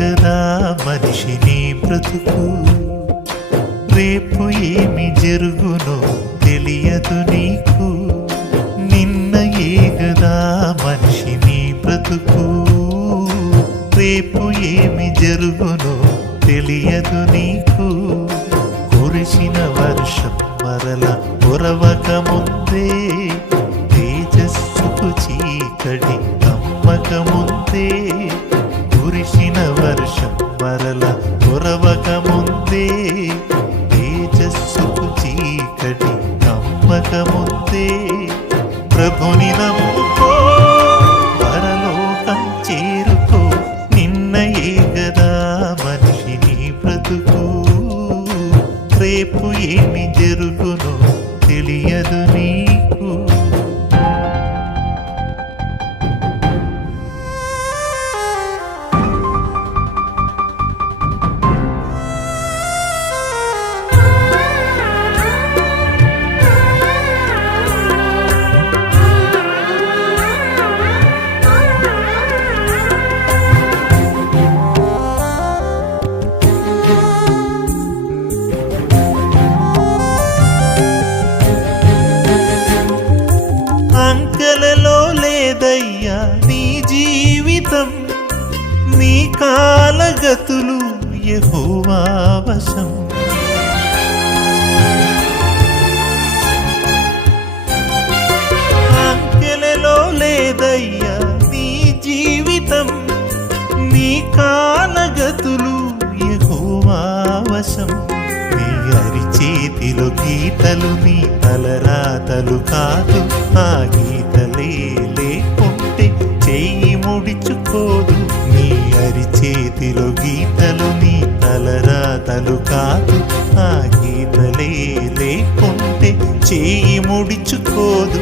కదా మనిషి నీ బ్రతుకు, రేపు ఏమి జరుగునో తెలియదు నీకు. నిన్నయే కదా మనిషి నీ బ్రతుకు, రేపు ఏమి జరుగునో తెలియదు నీకు. కురిసిన వర్షం మరల కురవక ముందే, తేజస్సుకు చీకటి కమ్మక ముందే, కురిసిన వర్షం మరల కురవక ముందే, తేజస్సుకు చీకటి కమ్మక ముందే, ప్రభుని నమ్ముకో పరలోకం చేరుకో. నిన్నయే గదా మనిషి నీ బ్రతుకు, రేపు ఏమి జరుగునో తెలియదు నీకు. అంకెలలో లేదయ్యా నీ జీవితం, నీ కాలగతులు యెహోవా వశం. అంకెలలో లేదయ్యా నీ జీవితం, నీ కాలగతులు యెహోవా వశం. నీ అరిచేతిలో గీతలు నీ తలరాతలు కాదు, ఆ గీతలే లేకుంటే చెయ్యి ముడుచుకోదు. నీ అరిచేతిలో గీతలు నీ తలరాతలు కాదు, ఆ గీతలే లేకుంటే చెయ్యి ముడుచుకోదు.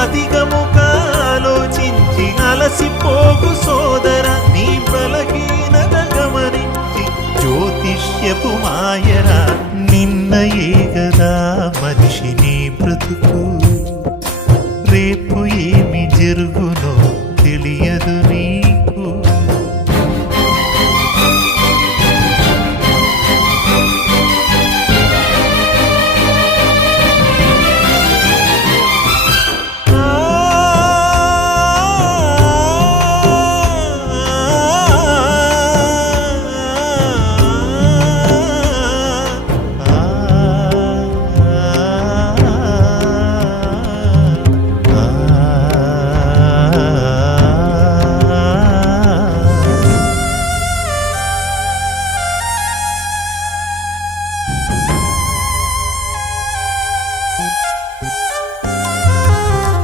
అధికముగా ఆలోచించి అలసిపోకు సోదర, నీ బలహీనత గమనించి జ్యోతిష్యపు మాయరా. నిన్నయే గదా మనిషి నీ బ్రతుకు, రేపు ఏమి జరుగునో తెలియదు నీకు.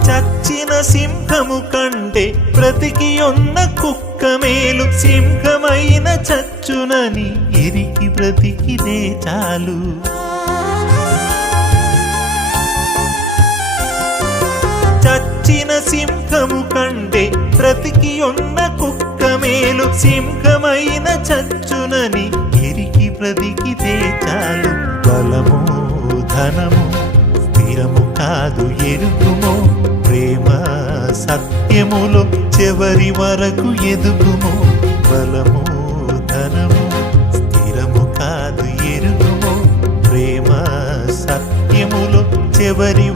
చచ్చిన సింహము కంటే బ్రతికి ఉన్న కుక్క మేలు. సింహమైన చచ్చునని ఎరికి బ్రతికిదే చాలు. చచ్చిన సింహము కంటే బ్రతికి ఉన్న కుక్క మేలు. సింహమైన చచ్చునని ఎరికి బ్రతికిదే చాలు. బలము ధనము స్థిరము కాదు ఎరుగుమో, ప్రేమ సత్యములో చివరి వరకు ఎదుగుమో. బలము ధనము స్థిరము కాదు ఎరుగుమో, ప్రేమ సత్యములో చివరి